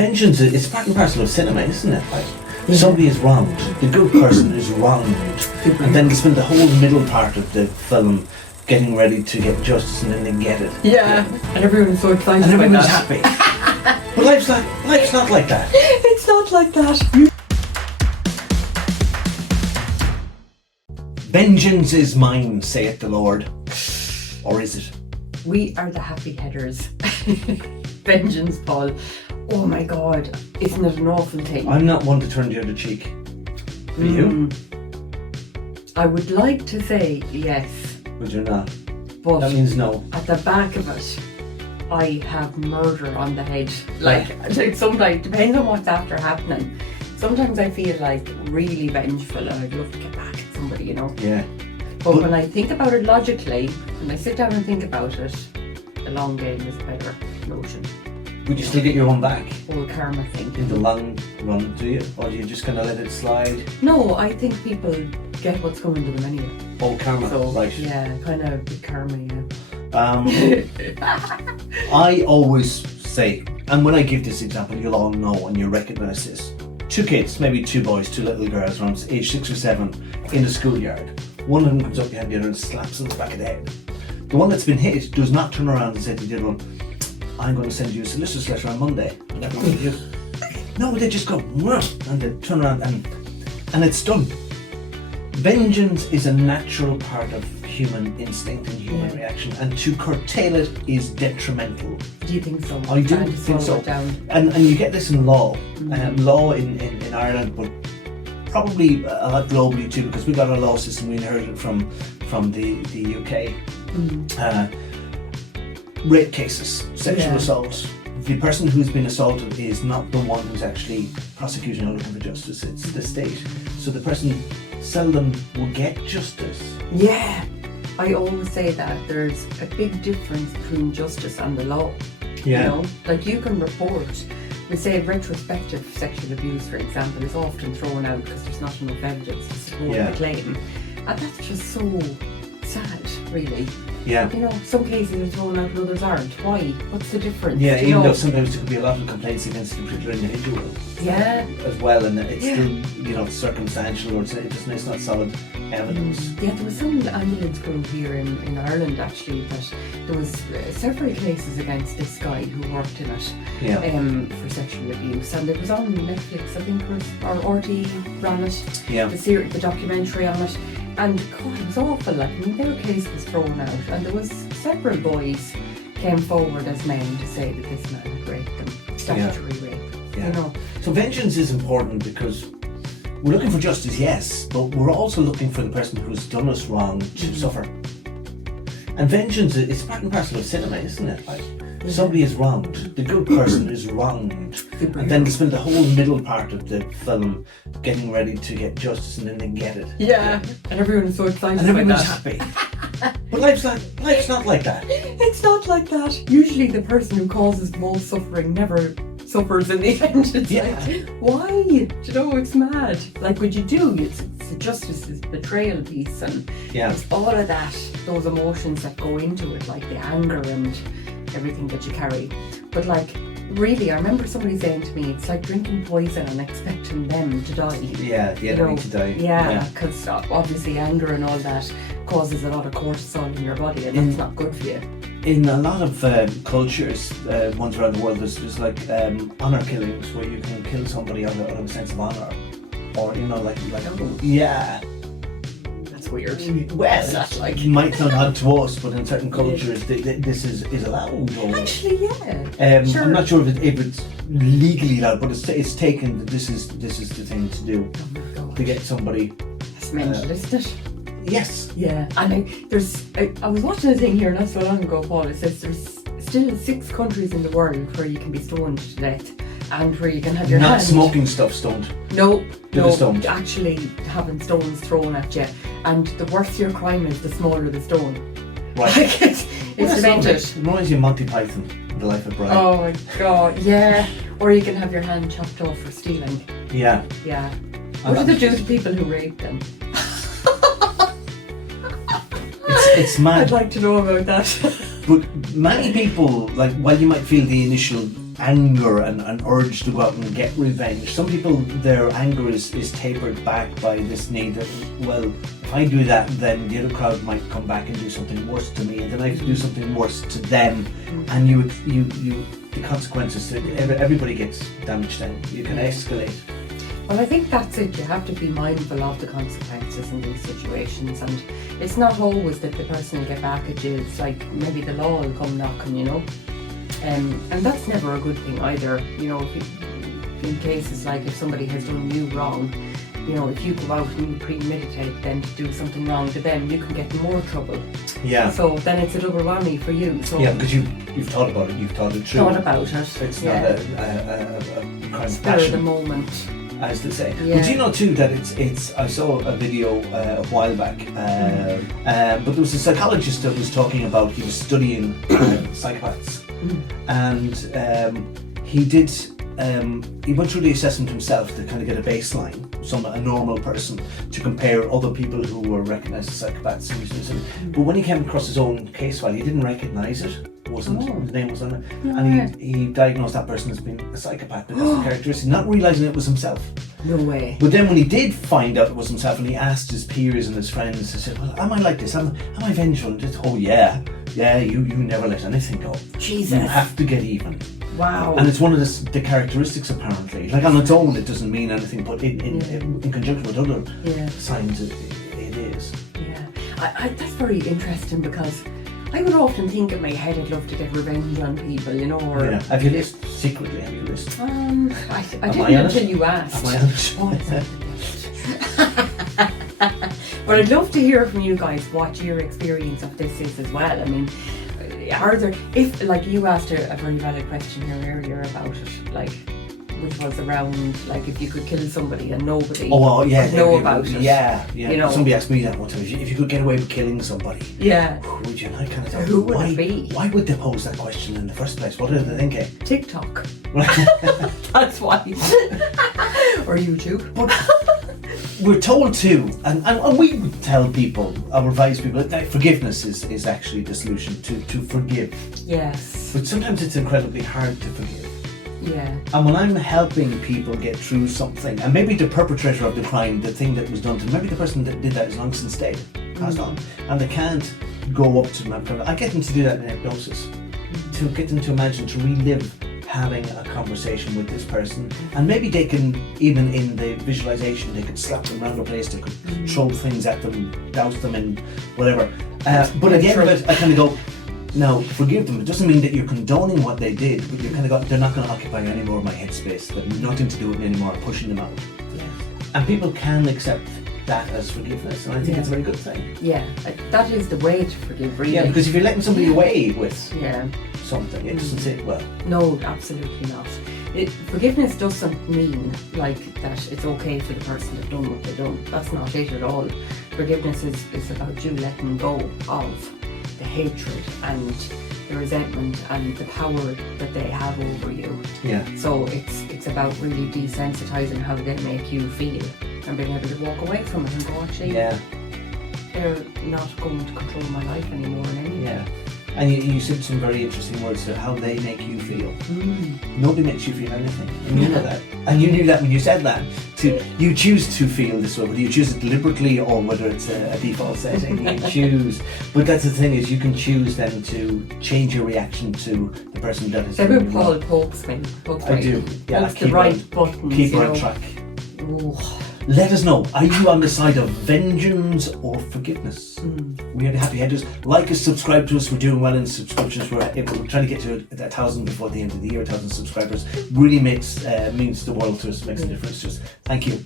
Vengeance, it's part and parcel of cinema, isn't it? Like, somebody is wronged, the good person is wronged, and then they spend the whole middle part of the film getting ready to get justice, and then they get it. Yeah, and everyone's so excited. And everyone's that. happy. But life's not like that. It's not like that. Vengeance is mine, saith the Lord. Or is it? We are the happy headers. Vengeance, Paul. Oh my God, isn't it an awful thing? I'm not one to turn the other cheek. Are you? I would like to say yes. But you're not. But that means no. At the back of it, I have murder on the head. Like sometimes, depends on what's after happening. Sometimes I feel like really vengeful and I'd love to get back at somebody, you know. Yeah. But when I think about it logically, when I sit down and think about it, the long game is a better notion. Would you still get your own back? Whole karma thing. In the long run, do you? Or do you just kind of let it slide? No, I think people get what's coming to them anyway. All karma, so, right. Yeah, kind of big karma, yeah. I always say, and when I give this example, you'll all know and you'll recognise this. 2 kids, maybe 2 boys, 2 little girls around age 6 or 7 in the schoolyard. One of them comes up behind the other and slaps on the back of the head. The one that's been hit does not turn around and say to the other one, I'm going to send you a solicitor's letter on Monday. No, they just go, and they turn around and it's done. Vengeance is a natural part of human instinct and human reaction, and to curtail it is detrimental. Do you think so? I do think so. And you get this in law. Law in Ireland, but probably a lot globally too, because we got a law system we inherited from the UK. Rape cases, sexual assault. The person who's been assaulted is not the one who's actually prosecuting or looking for justice, it's the state. So the person seldom will get justice. Yeah, I always say that there's a big difference between justice and the law. Yeah. You know, like you can report, we say retrospective sexual abuse, for example, is often thrown out because there's not enough evidence to support the claim. And that's just so sad, really. Yeah. You know, some cases are thrown out and others aren't. Why? What's the difference? Yeah, even though sometimes there could be a lot of complaints against the particular individual. Yeah. As well, and it's still, circumstantial, or it's not solid evidence. Yeah, there was some ambulance crew here in Ireland actually that there was several cases against this guy who worked in it for sexual abuse, and it was on Netflix, I think, or RT ran it. Yeah. The documentary on it. And God, it was awful. Like, I mean, their case was thrown out, and there was several boys came forward as men to say that this man had raped them, statutory rape. Yeah. You know. So vengeance is important because we're looking for justice, yes, but we're also looking for the person who's done us wrong to suffer. And vengeance is part and parcel of cinema, isn't it? Like, somebody is wronged, the good person is wronged, and then they spend the whole middle part of the film getting ready to get justice, and then they get it. Yeah, and everyone's so excited. And everyone's happy. But life's not like that. It's not like that. Usually the person who causes the most suffering never suffers in the end. It's like, why? Do you know, it's mad. Like, what you do, it's the justice, is betrayal piece, and it's all of that, those emotions that go into it, like the anger and everything that you carry. But like, really, I remember somebody saying to me, it's like drinking poison and expecting them to die. Yeah, the enemy to die. Yeah, because obviously anger and all that causes a lot of cortisol in your body, and that's not good for you. In a lot of cultures, ones around the world, there's like honor killings where you can kill somebody out of a sense of honor, or yeah. That's weird. Well, that's like, it might sound odd to us, but in certain cultures, this is allowed. Or, actually, yeah. Sure. I'm not sure if it's legally allowed, but it's taken. This is the thing to do to get somebody. That's mental, isn't it? Yes. Yeah, and I was watching a thing here not so long ago, Paul. It says there's still 6 countries in the world where you can be stoned to death, and where you can have your hand. Not smoking stuff stoned. No, stoned. Actually having stones thrown at you, and the worse your crime is, the smaller the stone. Right. Like it's demented. It reminds you of Monty Python, The Life of Brian. Oh my God, yeah. Or you can have your hand chopped off for stealing. Yeah. Yeah. What do they do to people who rape them? It's mad. I'd like to know about that. But many people, like, while you might feel the initial anger and an urge to go out and get revenge. Some people, their anger is tapered back by this need that, well, if I do that, then the other crowd might come back and do something worse to me, and then I have to do something worse to them, and the consequences, everybody gets damaged then. You can escalate. Well, I think that's it. You have to be mindful of the consequences in these situations, and it's not always that the person will get back at you. It's like maybe the law will come knocking, you know. And that's never a good thing either. You know, in cases like if somebody has done you wrong, you know, if you go out and you premeditate then to do something wrong to them, you can get in more trouble. Yeah. So then it's a double whammy for you. So yeah, because you've thought about it, you've thought it through. Thought about it. It's yeah. not a crime of Spur of passion, the moment. as they say. Yeah. But do you know too that it's I saw a video a while back, but there was a psychologist that was talking about, he was studying psychopaths, and he went through the assessment himself to kind of get a baseline, a normal person, to compare other people who were recognised as psychopaths. But when he came across his own case file, he didn't recognise it. The name was on it, and he diagnosed that person as being a psychopath because of the characteristics, not realising it was himself. No way. But then when he did find out it was himself, and he asked his peers and his friends, he said, well, am I like this? Am I vengeful? And just, oh yeah, you never let anything go. Jesus. You have to get even. Wow. And it's one of the characteristics, apparently. Like on its own it doesn't mean anything, but in conjunction with other signs it is. Yeah. That's very interesting, because I would often think in my head I'd love to get revenge on people, you know, or... Yeah. Have you listened? Secretly, have you listened? I didn't until you asked. Am I honest? But I'd love to hear from you guys what your experience of this is as well. I mean, are there... If, like, you asked a very valid question here earlier about it, like, which was around, like, if you could kill somebody and nobody would know about it. Yeah. You know? Somebody asked me that one time, if you could get away with killing somebody, who would you? And I kind of thought, who would it be? Why would they pose that question in the first place? What are they thinking? TikTok. That's why. Or YouTube. But we're told to, and we would tell people, or advise people, that forgiveness is actually the solution, to forgive. Yes. But sometimes it's incredibly hard to forgive. Yeah. And when I'm helping people get through something, and maybe the perpetrator of the crime, the thing that was done to them, maybe the person that did that is long since dead, passed on, and they can't go up to them, I get them to do that in hypnosis, to get them to imagine, to relive having a conversation with this person, and maybe they can, even in the visualization, they could slap them around the place, they could throw things at them, douse them in whatever. But at the end of it, I kind of go, now, forgive them. It doesn't mean that you're condoning what they did, but you're kind of they're not going to occupy any more of my headspace. They've nothing to do with me anymore, pushing them out. Yeah. And people can accept that as forgiveness, and I think it's a very good thing. Yeah, that is the way to forgive, really. Yeah, because if you're letting somebody away with something, it doesn't sit well. No, absolutely not. Forgiveness doesn't mean like that it's okay for the person to have done what they've done. That's not it at all. Forgiveness is about you letting go of the hatred and the resentment and the power that they have over you. Yeah. So it's about really desensitizing how they make you feel and being able to walk away from it and go, actually, they're not going to control my life anymore in any way. Yeah. And you said some very interesting words to how they make you feel. Nobody makes you feel anything. And you know that. And you knew that when you said that. You choose to feel this way, whether you choose it deliberately or whether it's a default setting. You choose. But that's the thing, is you can choose then to change your reaction to the person that is doing it. Paul pokes me. I do. Yeah, pokes the right buttons. Keep her on track. Let us know, are you on the side of vengeance or forgiveness? We are the Happy Headers. Like us, subscribe to us. We're doing well in subscriptions. We're trying to get to 1,000 before the end of the year. 1,000 subscribers really means the world to us. Makes a difference to us. Thank you.